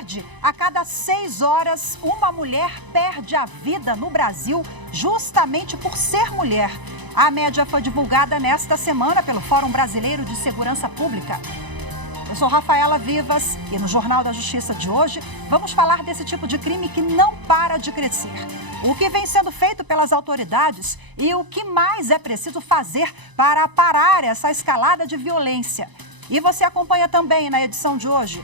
tarde, a cada 6 horas, uma mulher perde a vida no Brasil justamente por ser mulher. A média foi divulgada nesta semana pelo Fórum Brasileiro de Segurança Pública. Eu sou Rafaela Vivas e no Jornal da Justiça de hoje vamos falar desse tipo de crime que não para de crescer. O que vem sendo feito pelas autoridades e o que mais é preciso fazer para parar essa escalada de violência. E você acompanha também na edição de hoje.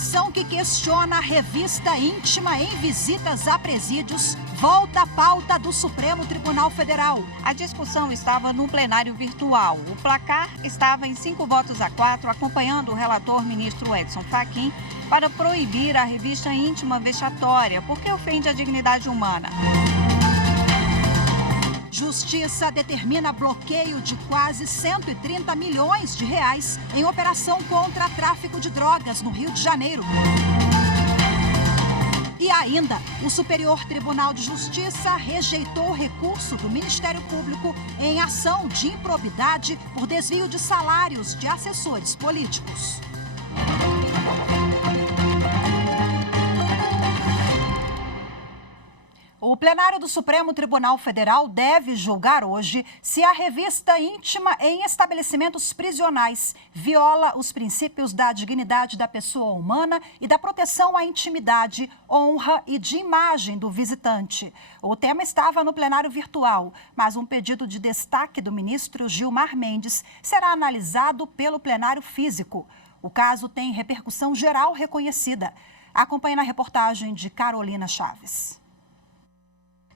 Ação que questiona a revista íntima em visitas a presídios volta à pauta do Supremo Tribunal Federal. A discussão estava no plenário virtual. O placar estava em 5-4, acompanhando o relator ministro Edson Fachin para proibir a revista íntima vexatória, porque ofende a dignidade humana. Justiça determina bloqueio de quase 130 milhões de reais em operação contra tráfico de drogas no Rio de Janeiro. E ainda, o Superior Tribunal de Justiça rejeitou o recurso do Ministério Público em ação de improbidade por desvio de salários de assessores políticos. O plenário do Supremo Tribunal Federal deve julgar hoje se a revista íntima em estabelecimentos prisionais viola os princípios da dignidade da pessoa humana e da proteção à intimidade, honra e de imagem do visitante. O tema estava no plenário virtual, mas um pedido de destaque do ministro Gilmar Mendes será analisado pelo plenário físico. O caso tem repercussão geral reconhecida. Acompanhe na reportagem de Carolina Chaves.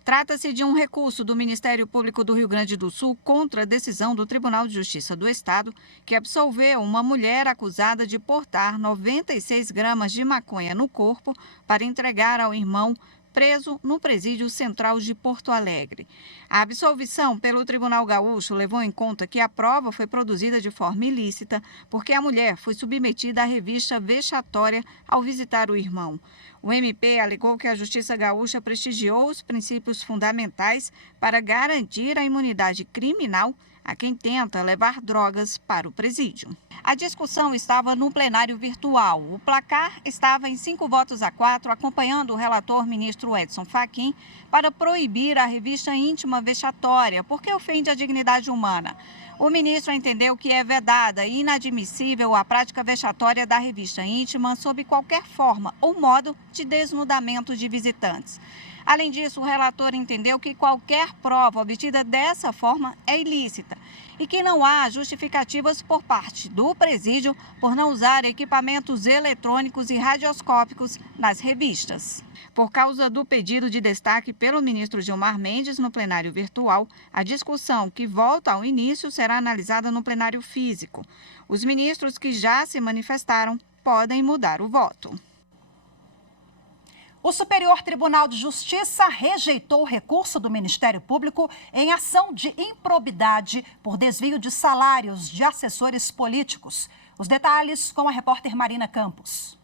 Trata-se de um recurso do Ministério Público do Rio Grande do Sul contra a decisão do Tribunal de Justiça do Estado, que absolveu uma mulher acusada de portar 96 gramas de maconha no corpo para entregar ao irmão preso no Presídio Central de Porto Alegre. A absolvição pelo Tribunal Gaúcho levou em conta que a prova foi produzida de forma ilícita, porque a mulher foi submetida à revista vexatória ao visitar o irmão. O MP alegou que a Justiça Gaúcha prestigiou os princípios fundamentais para garantir a imunidade criminal a quem tenta levar drogas para o presídio. A discussão estava no plenário virtual. O placar estava em 5-4, acompanhando o relator ministro Edson Fachin para proibir a revista íntima vexatória, porque ofende a dignidade humana. O ministro entendeu que é vedada e inadmissível a prática vexatória da revista íntima sob qualquer forma ou modo de desnudamento de visitantes. Além disso, o relator entendeu que qualquer prova obtida dessa forma é ilícita e que não há justificativas por parte do presídio por não usar equipamentos eletrônicos e radioscópicos nas revistas. Por causa do pedido de destaque pelo ministro Gilmar Mendes no plenário virtual, a discussão, que volta ao início, será analisada no plenário físico. Os ministros que já se manifestaram podem mudar o voto. O Superior Tribunal de Justiça rejeitou o recurso do Ministério Público em ação de improbidade por desvio de salários de assessores políticos. Os detalhes com a repórter Marina Campos.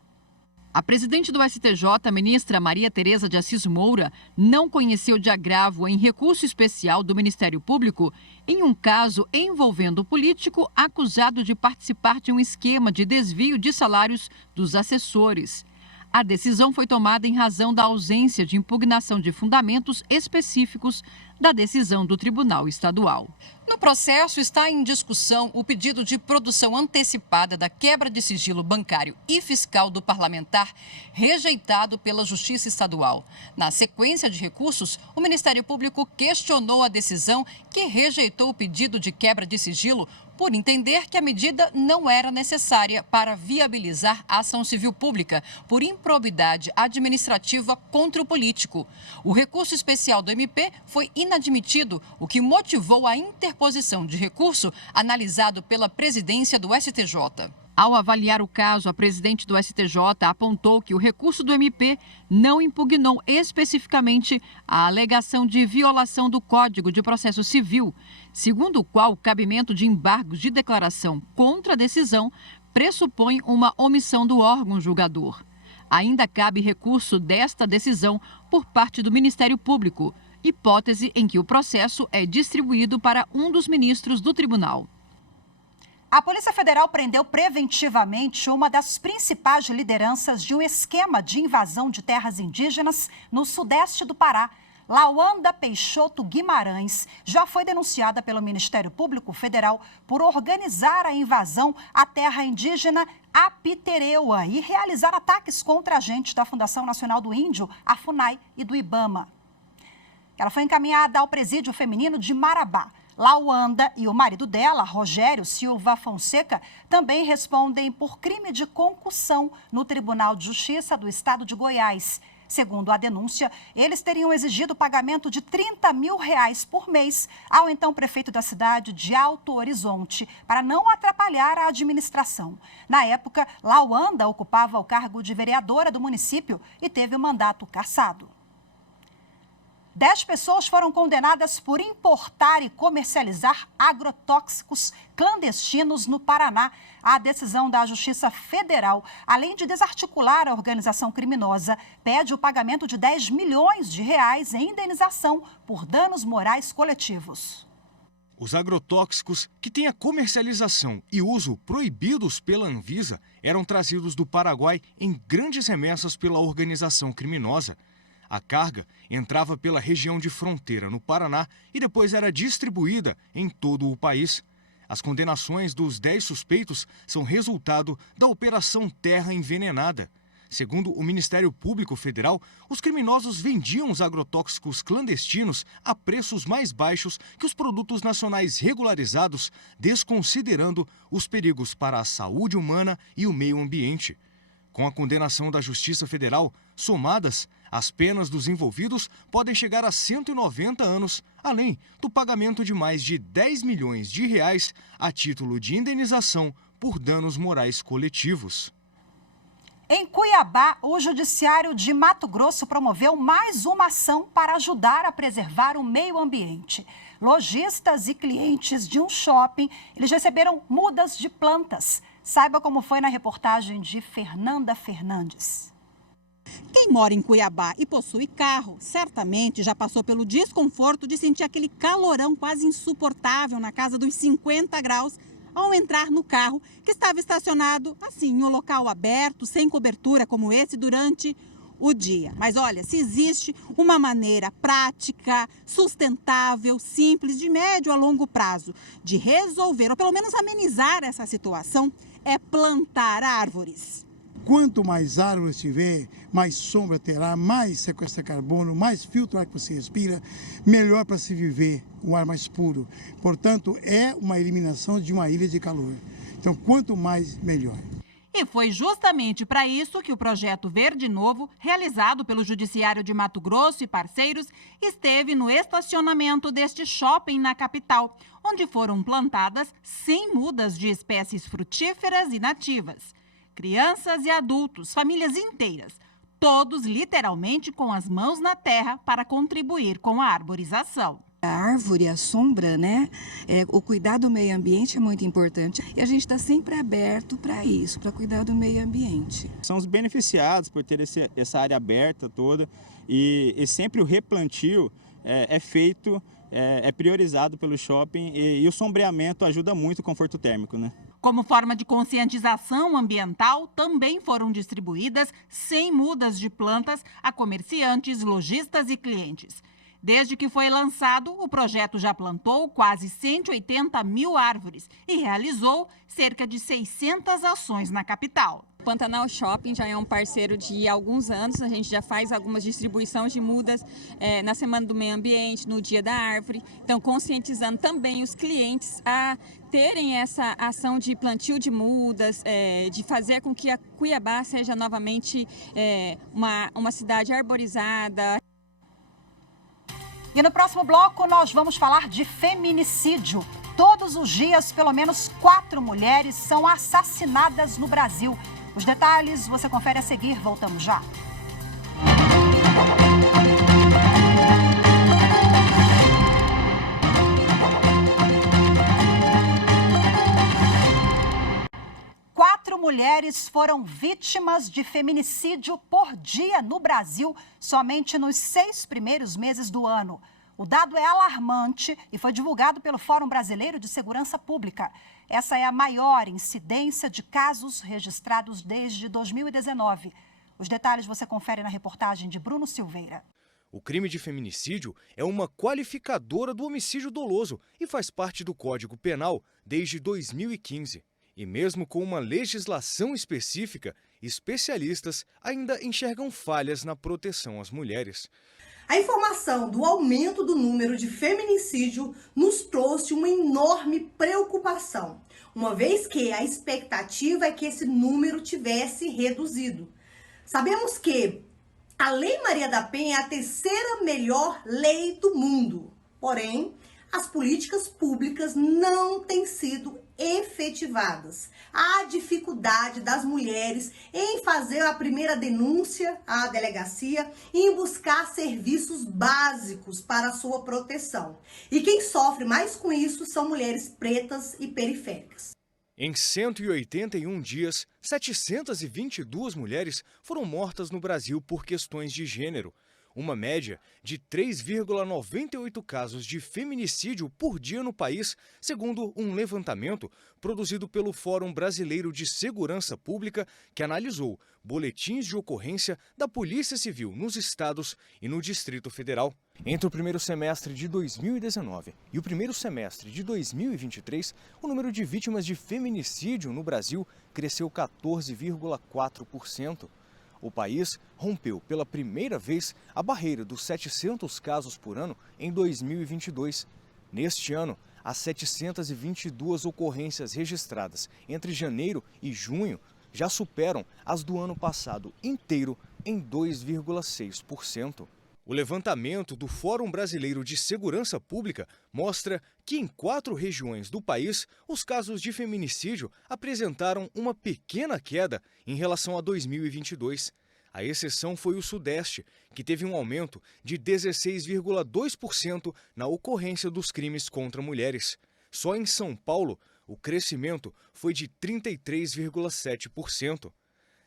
A presidente do STJ, ministra Maria Tereza de Assis Moura, não conheceu de agravo em recurso especial do Ministério Público em um caso envolvendo o político acusado de participar de um esquema de desvio de salários dos assessores. A decisão foi tomada em razão da ausência de impugnação de fundamentos específicos da decisão do Tribunal Estadual. No processo está em discussão o pedido de produção antecipada da quebra de sigilo bancário e fiscal do parlamentar, rejeitado pela Justiça Estadual. Na sequência de recursos, o Ministério Público questionou a decisão que rejeitou o pedido de quebra de sigilo por entender que a medida não era necessária para viabilizar a ação civil pública por improbidade administrativa contra o político. O recurso especial do MP foi inadmitido, o que motivou a interposição de recurso analisado pela presidência do STJ. Ao avaliar o caso, a presidente do STJ apontou que o recurso do MP não impugnou especificamente a alegação de violação do Código de Processo Civil, segundo o qual o cabimento de embargos de declaração contra a decisão pressupõe uma omissão do órgão julgador. Ainda cabe recurso desta decisão por parte do Ministério Público, hipótese em que o processo é distribuído para um dos ministros do tribunal. A Polícia Federal prendeu preventivamente uma das principais lideranças de um esquema de invasão de terras indígenas no sudeste do Pará. Lawanda Peixoto Guimarães já foi denunciada pelo Ministério Público Federal por organizar a invasão à terra indígena Apitereua e realizar ataques contra agentes da Fundação Nacional do Índio, a FUNAI, e do IBAMA. Ela foi encaminhada ao presídio feminino de Marabá. Lawanda e o marido dela, Rogério Silva Fonseca, também respondem por crime de concussão no Tribunal de Justiça do Estado de Goiás. Segundo a denúncia, eles teriam exigido o pagamento de R$30 mil por mês ao então prefeito da cidade de Alto Horizonte, para não atrapalhar a administração. Na época, Lawanda ocupava o cargo de vereadora do município e teve o mandato cassado. 10 pessoas foram condenadas por importar e comercializar agrotóxicos clandestinos no Paraná. A decisão da Justiça Federal, além de desarticular a organização criminosa, pede o pagamento de R$10 milhões em indenização por danos morais coletivos. Os agrotóxicos, que têm a comercialização e uso proibidos pela Anvisa, eram trazidos do Paraguai em grandes remessas pela organização criminosa. A carga entrava pela região de fronteira no Paraná e depois era distribuída em todo o país. As condenações dos 10 suspeitos são resultado da Operação Terra Envenenada. Segundo o Ministério Público Federal, os criminosos vendiam os agrotóxicos clandestinos a preços mais baixos que os produtos nacionais regularizados, desconsiderando os perigos para a saúde humana e o meio ambiente. Com a condenação da Justiça Federal, somadas, as penas dos envolvidos podem chegar a 190 anos, além do pagamento de mais de R$10 milhões a título de indenização por danos morais coletivos. Em Cuiabá, o Judiciário de Mato Grosso promoveu mais uma ação para ajudar a preservar o meio ambiente. Lojistas e clientes de um shopping, eles receberam mudas de plantas. Saiba como foi na reportagem de Fernanda Fernandes. Quem mora em Cuiabá e possui carro, certamente já passou pelo desconforto de sentir aquele calorão quase insuportável na casa dos 50 graus ao entrar no carro que estava estacionado assim em um local aberto, sem cobertura como esse durante o dia. Mas olha, se existe uma maneira prática, sustentável, simples, de médio a longo prazo de resolver ou pelo menos amenizar essa situação, é plantar árvores. Quanto mais árvores tiver, mais sombra terá, mais sequestra carbono, mais filtra o ar que você respira, melhor para se viver, um ar mais puro. Portanto, é uma eliminação de uma ilha de calor. Então, quanto mais, melhor. E foi justamente para isso que o projeto Verde Novo, realizado pelo Judiciário de Mato Grosso e parceiros, esteve no estacionamento deste shopping na capital, onde foram plantadas 100 mudas de espécies frutíferas e nativas. Crianças e adultos, famílias inteiras, todos literalmente com as mãos na terra para contribuir com a arborização. A árvore, a sombra, né? O cuidado do meio ambiente é muito importante e a gente está sempre aberto para isso, para cuidar do meio ambiente. São os beneficiados por ter essa área aberta toda e sempre o replantio é feito, é priorizado pelo shopping e o sombreamento ajuda muito o conforto térmico, né? Como forma de conscientização ambiental, também foram distribuídas 100 mudas de plantas a comerciantes, lojistas e clientes. Desde que foi lançado, o projeto já plantou quase 180 mil árvores e realizou cerca de 600 ações na capital. O Pantanal Shopping já é um parceiro de alguns anos, a gente já faz algumas distribuições de mudas na Semana do Meio Ambiente, no Dia da Árvore, então conscientizando também os clientes a terem essa ação de plantio de mudas, de fazer com que a Cuiabá seja novamente uma cidade arborizada. E no próximo bloco nós vamos falar de feminicídio. Todos os dias, pelo menos 4 mulheres são assassinadas no Brasil. Os detalhes você confere a seguir. Voltamos já. Quatro mulheres foram vítimas de feminicídio por dia no Brasil, somente nos 6 primeiros meses do ano. O dado é alarmante e foi divulgado pelo Fórum Brasileiro de Segurança Pública. Essa é a maior incidência de casos registrados desde 2019. Os detalhes você confere na reportagem de Bruno Silveira. O crime de feminicídio é uma qualificadora do homicídio doloso e faz parte do Código Penal desde 2015. E mesmo com uma legislação específica, especialistas ainda enxergam falhas na proteção às mulheres. A informação do aumento do número de feminicídio nos trouxe uma enorme preocupação, uma vez que a expectativa é que esse número tivesse reduzido. Sabemos que a Lei Maria da Penha é a terceira melhor lei do mundo, porém, as políticas públicas não têm sido efetivadas. Há dificuldade das mulheres em fazer a primeira denúncia à delegacia e em buscar serviços básicos para a sua proteção. E quem sofre mais com isso são mulheres pretas e periféricas. Em 181 dias, 722 mulheres foram mortas no Brasil por questões de gênero. Uma média de 3,98 casos de feminicídio por dia no país, segundo um levantamento produzido pelo Fórum Brasileiro de Segurança Pública, que analisou boletins de ocorrência da Polícia Civil nos estados e no Distrito Federal. Entre o primeiro semestre de 2019 e o primeiro semestre de 2023, o número de vítimas de feminicídio no Brasil cresceu 14,4%. O país rompeu pela primeira vez a barreira dos 700 casos por ano em 2022. Neste ano, as 722 ocorrências registradas entre janeiro e junho já superam as do ano passado inteiro em 2,6%. O levantamento do Fórum Brasileiro de Segurança Pública mostra que em 4 regiões do país, os casos de feminicídio apresentaram uma pequena queda em relação a 2022. A exceção foi o Sudeste, que teve um aumento de 16,2% na ocorrência dos crimes contra mulheres. Só em São Paulo, o crescimento foi de 33,7%.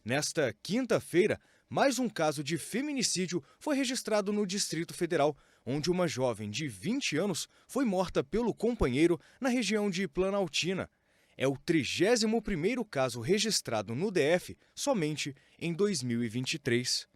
Nesta quinta-feira, mais um caso de feminicídio foi registrado no Distrito Federal, onde uma jovem de 20 anos foi morta pelo companheiro na região de Planaltina. É o 31º caso registrado no DF somente em 2023.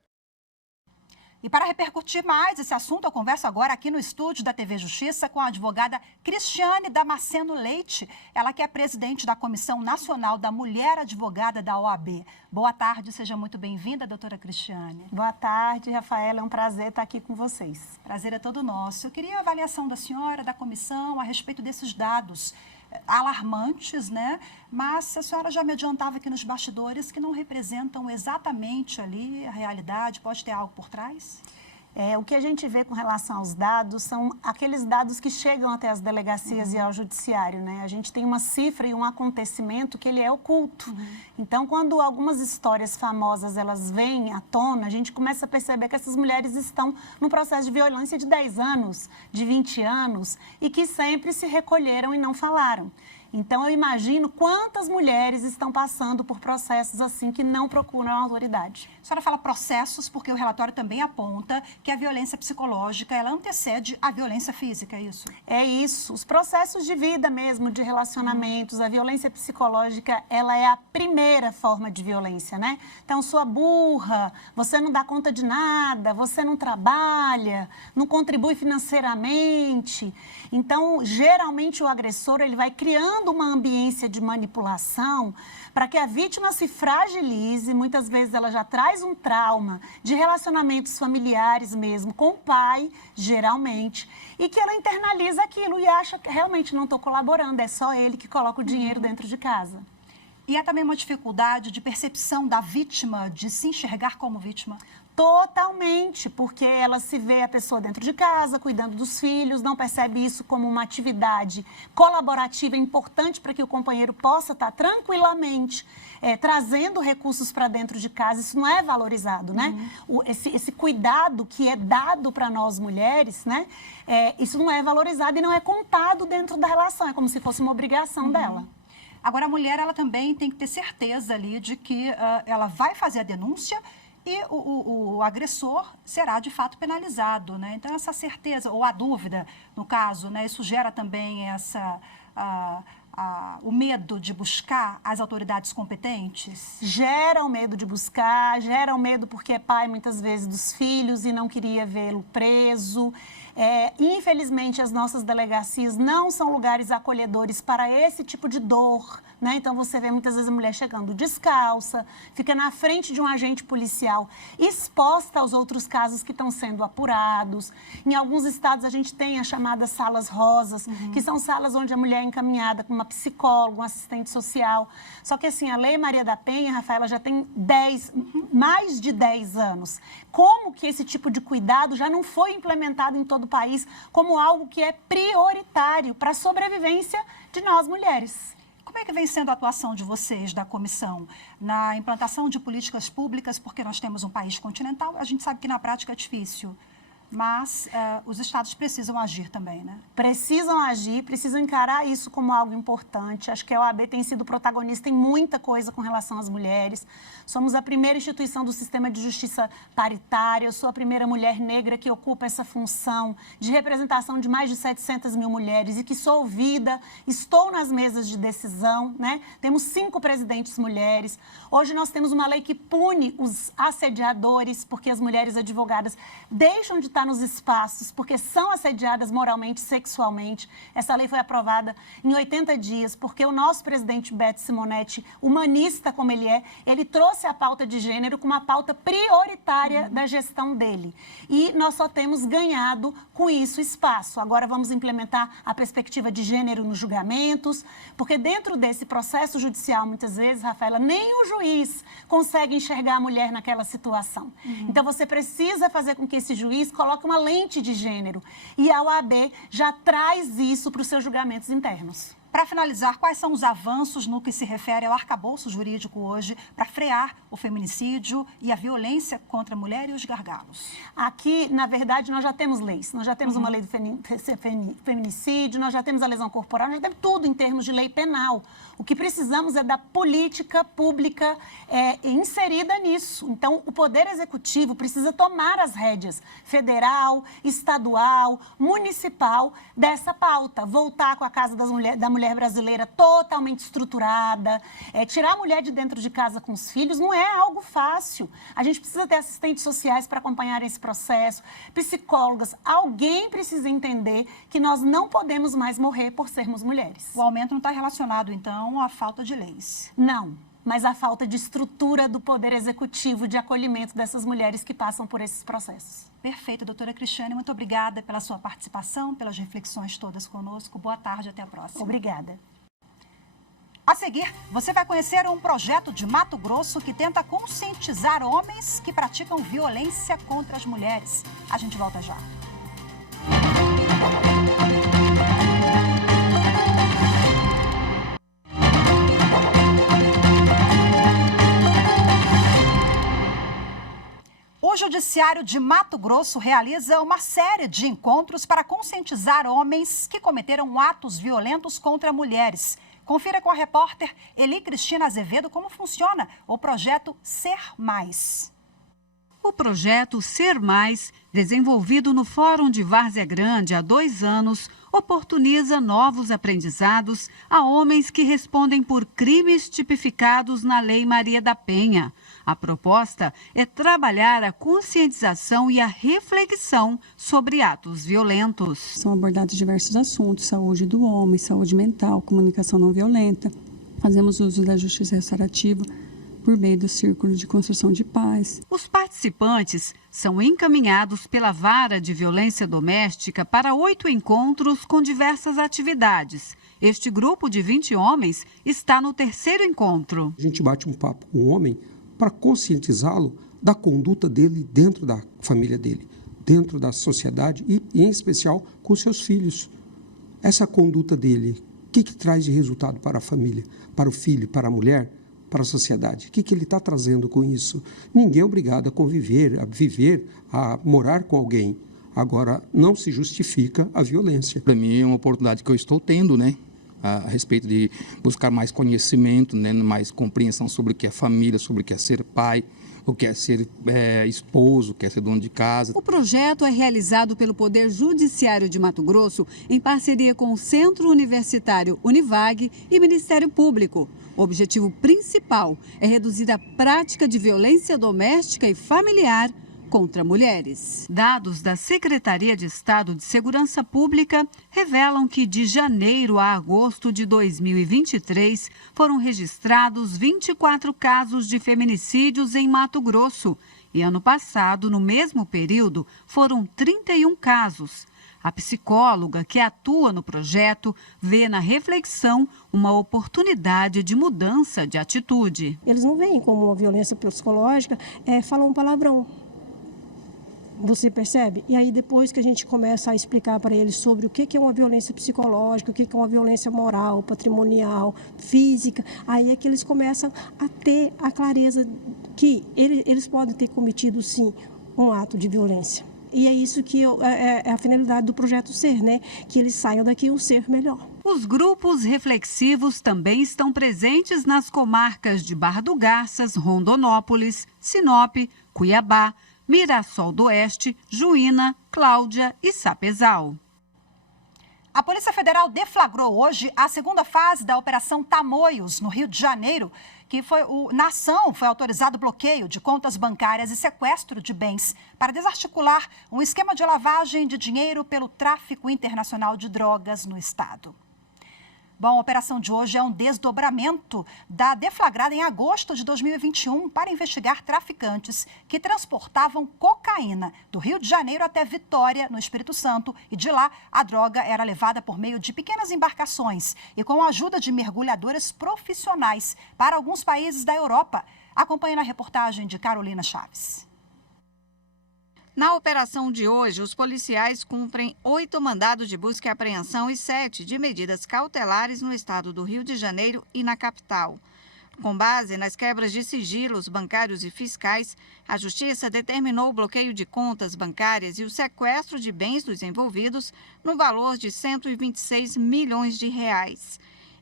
E para repercutir mais esse assunto, eu converso agora aqui no estúdio da TV Justiça com a advogada Cristiane Damasceno Leite, ela que é presidente da Comissão Nacional da Mulher Advogada da OAB. Boa tarde, seja muito bem-vinda, doutora Cristiane. Boa tarde, Rafaela, é um prazer estar aqui com vocês. Prazer é todo nosso. Eu queria a avaliação da senhora, da comissão, a respeito desses dados alarmantes, né? Mas a senhora já me adiantava aqui nos bastidores que não representam exatamente ali a realidade, pode ter algo por trás? O que a gente vê com relação aos dados são aqueles dados que chegam até as delegacias e ao judiciário, né? A gente tem uma cifra e um acontecimento que ele é oculto. Então, quando algumas histórias famosas elas vêm à tona, a gente começa a perceber que essas mulheres estão num processo de violência de 10 anos, de 20 anos, e que sempre se recolheram e não falaram. Então, eu imagino quantas mulheres estão passando por processos assim que não procuram a autoridade. A senhora fala processos porque o relatório também aponta que a violência psicológica ela antecede a violência física, é isso? É isso. Os processos de vida mesmo, de relacionamentos, a violência psicológica, ela é a primeira forma de violência, né? Então, sua burra, você não dá conta de nada, você não trabalha, não contribui financeiramente. Então, geralmente o agressor ele vai criando uma ambiência de manipulação para que a vítima se fragilize, muitas vezes ela já traz um trauma de relacionamentos familiares mesmo, com o pai, geralmente, e que ela internaliza aquilo e acha que realmente não estou colaborando, é só ele que coloca o dinheiro dentro de casa. E há também uma dificuldade de percepção da vítima, de se enxergar como vítima? Totalmente, porque ela se vê a pessoa dentro de casa, cuidando dos filhos, não percebe isso como uma atividade colaborativa importante para que o companheiro possa estar tranquilamente trazendo recursos para dentro de casa. Isso não é valorizado, né? Esse cuidado que é dado para nós mulheres, né? Isso não é valorizado e não é contado dentro da relação, é como se fosse uma obrigação dela. Agora, a mulher ela também tem que ter certeza ali de que ela vai fazer a denúncia e o agressor será, de fato, penalizado, né? Então, essa certeza, ou a dúvida, no caso, né? Isso gera também essa o medo de buscar as autoridades competentes? Gera o medo de buscar, gera o medo porque é pai muitas vezes dos filhos e não queria vê-lo preso. Infelizmente, as nossas delegacias não são lugares acolhedores para esse tipo de dor, né? Então, você vê muitas vezes a mulher chegando descalça, fica na frente de um agente policial, exposta aos outros casos que estão sendo apurados. Em alguns estados, a gente tem as chamadas salas rosas, que são salas onde a mulher é encaminhada com uma psicóloga, um assistente social. Só que, assim, a Lei Maria da Penha, Rafaela, já tem mais de 10 anos. Como que esse tipo de cuidado já não foi implementado em todo o país como algo que é prioritário para a sobrevivência de nós mulheres? Como é que vem sendo a atuação de vocês, da comissão, na implantação de políticas públicas? Porque nós temos um país continental, a gente sabe que na prática é difícil, mas os estados precisam agir também, né? Precisam agir, precisam encarar isso como algo importante. Acho que a OAB tem sido protagonista em muita coisa com relação às mulheres. Somos a primeira instituição do sistema de justiça paritária. Eu sou a primeira mulher negra que ocupa essa função de representação de mais de 700 mil mulheres e que sou ouvida, estou nas mesas de decisão, né? Temos 5 presidentes mulheres. Hoje nós temos uma lei que pune os assediadores, porque as mulheres advogadas deixam de estar nos espaços, porque são assediadas moralmente, sexualmente. Essa lei foi aprovada em 80 dias, porque o nosso presidente Beto Simonetti, humanista como ele é, ele trouxe a pauta de gênero como uma pauta prioritária da gestão dele. E nós só temos ganhado com isso espaço. Agora vamos implementar a perspectiva de gênero nos julgamentos, porque dentro desse processo judicial, muitas vezes, Rafaela, nem o juiz consegue enxergar a mulher naquela situação. Então você precisa fazer com que esse juiz coloque uma lente de gênero. E a OAB já traz isso para os seus julgamentos internos. Para finalizar, quais são os avanços no que se refere ao arcabouço jurídico hoje para frear o feminicídio e a violência contra a mulher e os gargalos? Aqui, na verdade, nós já temos leis. Nós já temos uma lei do feminicídio, nós já temos a lesão corporal, nós já temos tudo em termos de lei penal. O que precisamos é da política pública inserida nisso. Então, o Poder Executivo precisa tomar as rédeas federal, estadual, municipal dessa pauta. Voltar com a Casa da Mulher Brasileira totalmente estruturada. Tirar a mulher de dentro de casa com os filhos não é algo fácil. A gente precisa ter assistentes sociais para acompanhar esse processo, psicólogas. Alguém precisa entender que nós não podemos mais morrer por sermos mulheres. O aumento não está relacionado, então, à falta de leis? Não, mas à falta de estrutura do Poder Executivo de acolhimento dessas mulheres que passam por esses processos. Perfeito, doutora Cristiane, muito obrigada pela sua participação, pelas reflexões todas conosco. Boa tarde, até a próxima. Obrigada. A seguir, você vai conhecer um projeto de Mato Grosso que tenta conscientizar homens que praticam violência contra as mulheres. A gente volta já. O Judiciário de Mato Grosso realiza uma série de encontros para conscientizar homens que cometeram atos violentos contra mulheres. Confira com a repórter Eli Cristina Azevedo como funciona o projeto Ser Mais. O projeto Ser Mais, desenvolvido no Fórum de Várzea Grande há 2 anos, oportuniza novos aprendizados a homens que respondem por crimes tipificados na Lei Maria da Penha. A proposta é trabalhar a conscientização e a reflexão sobre atos violentos. São abordados diversos assuntos: saúde do homem, saúde mental, comunicação não violenta. Fazemos uso da justiça restaurativa por meio do Círculo de Construção de Paz. Os participantes são encaminhados pela Vara de Violência Doméstica para 8 encontros com diversas atividades. Este grupo de 20 homens está no 3º encontro. A gente bate um papo com o homem para conscientizá-lo da conduta dele dentro da família dele, dentro da sociedade e, em especial, com seus filhos. Essa conduta dele, o que traz de resultado para a família, para o filho, para a mulher, para a sociedade? O que ele está trazendo com isso? Ninguém é obrigado a conviver, a viver, a morar com alguém. Agora, não se justifica a violência. Para mim é uma oportunidade que eu estou tendo, né? A respeito de buscar mais conhecimento, né? Mais compreensão sobre o que é família, sobre o que é ser pai, ou quer ser esposo, quer ser dono de casa. O projeto é realizado pelo Poder Judiciário de Mato Grosso em parceria com o Centro Universitário Univag e Ministério Público. O objetivo principal é reduzir a prática de violência doméstica e familiar contra mulheres. Dados da Secretaria de Estado de Segurança Pública revelam que de janeiro a agosto de 2023 foram registrados 24 casos de feminicídios em Mato Grosso e ano passado, no mesmo período, foram 31 casos. A psicóloga que atua no projeto vê na reflexão uma oportunidade de mudança de atitude. Eles não veem como uma violência psicológica, falar um palavrão. Você percebe? E aí depois que a gente começa a explicar para eles sobre o que é uma violência psicológica, o que é uma violência moral, patrimonial, física, aí é que eles começam a ter a clareza que eles podem ter cometido, sim, um ato de violência. E é isso que é a finalidade do projeto SER, né? Que eles saiam daqui um ser melhor. Os grupos reflexivos também estão presentes nas comarcas de Barra do Garças, Rondonópolis, Sinop, Cuiabá, Mirassol do Oeste, Juína, Cláudia e Sapezal. A Polícia Federal deflagrou hoje a segunda fase da Operação Tamoios, no Rio de Janeiro, que na ação foi autorizado bloqueio de contas bancárias e sequestro de bens para desarticular um esquema de lavagem de dinheiro pelo tráfico internacional de drogas no estado. Bom, a operação de hoje é um desdobramento da deflagrada em agosto de 2021 para investigar traficantes que transportavam cocaína do Rio de Janeiro até Vitória, no Espírito Santo, e de lá a droga era levada por meio de pequenas embarcações e com a ajuda de mergulhadores profissionais para alguns países da Europa. Acompanhe na reportagem de Carolina Chaves. Na operação de hoje, os policiais cumprem 8 mandados de busca e apreensão e 7 de medidas cautelares no estado do Rio de Janeiro e na capital. Com base nas quebras de sigilos bancários e fiscais, a Justiça determinou o bloqueio de contas bancárias e o sequestro de bens dos envolvidos no valor de 126 milhões de reais.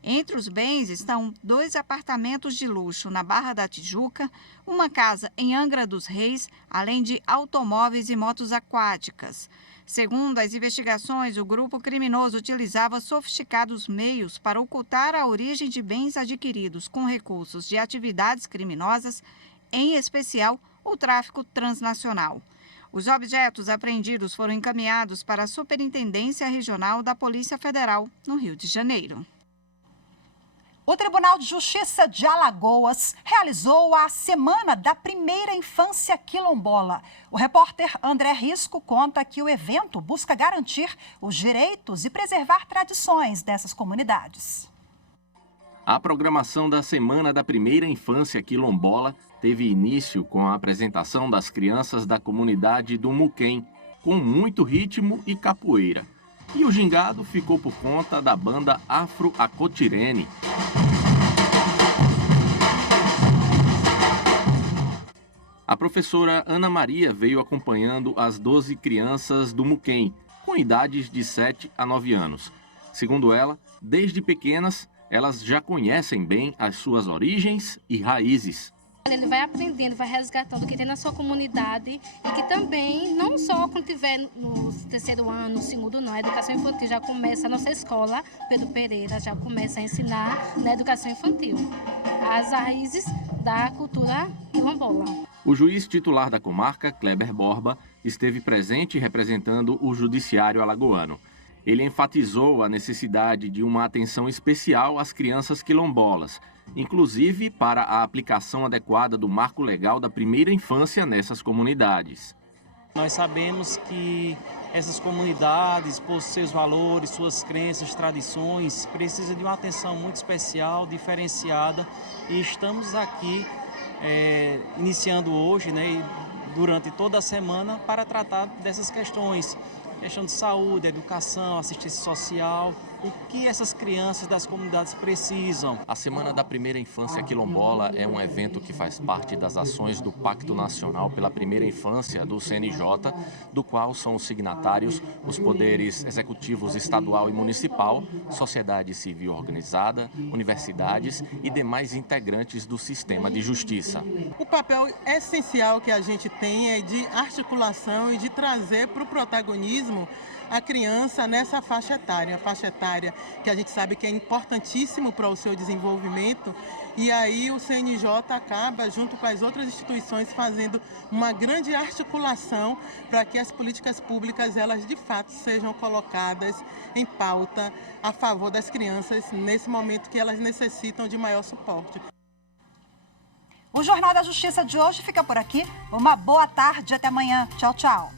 Entre os bens estão 2 apartamentos de luxo na Barra da Tijuca, uma casa em Angra dos Reis, além de automóveis e motos aquáticas. Segundo as investigações, o grupo criminoso utilizava sofisticados meios para ocultar a origem de bens adquiridos com recursos de atividades criminosas, em especial o tráfico transnacional. Os objetos apreendidos foram encaminhados para a Superintendência Regional da Polícia Federal, no Rio de Janeiro. O Tribunal de Justiça de Alagoas realizou a Semana da Primeira Infância Quilombola. O repórter André Risco conta que o evento busca garantir os direitos e preservar tradições dessas comunidades. A programação da Semana da Primeira Infância Quilombola teve início com a apresentação das crianças da comunidade do Muquém, com muito ritmo e capoeira. E o gingado ficou por conta da banda Afro-Acotirene. A professora Ana Maria veio acompanhando as 12 crianças do Muquém, com idades de 7 a 9 anos. Segundo ela, desde pequenas, elas já conhecem bem as suas origens e raízes. Ele vai aprendendo, vai resgatando o que tem na sua comunidade e que também, não só quando estiver no 3º ano, no 2º não, a educação infantil já começa, a nossa escola, Pedro Pereira, já começa a ensinar na educação infantil as raízes da cultura quilombola. O juiz titular da comarca, Kleber Borba, esteve presente representando o judiciário alagoano. Ele enfatizou a necessidade de uma atenção especial às crianças quilombolas, inclusive para a aplicação adequada do marco legal da primeira infância nessas comunidades. Nós sabemos que essas comunidades, por seus valores, suas crenças, tradições, precisam de uma atenção muito especial, diferenciada, e estamos aqui iniciando hoje, e durante toda a semana, para tratar dessas questões. Questão de saúde, educação, assistência social o que essas crianças das comunidades precisam. A Semana da Primeira Infância Quilombola é um evento que faz parte das ações do Pacto Nacional pela Primeira Infância do CNJ, do qual são os signatários os poderes executivos estadual e municipal, sociedade civil organizada, universidades e demais integrantes do sistema de justiça. O papel essencial que a gente tem é de articulação e de trazer para o protagonismo a criança nessa faixa etária, a faixa etária que a gente sabe que é importantíssimo para o seu desenvolvimento, e aí o CNJ acaba, junto com as outras instituições, fazendo uma grande articulação para que as políticas públicas, elas de fato sejam colocadas em pauta a favor das crianças nesse momento que elas necessitam de maior suporte. O Jornal da Justiça de hoje fica por aqui. Uma boa tarde, até amanhã. Tchau, tchau.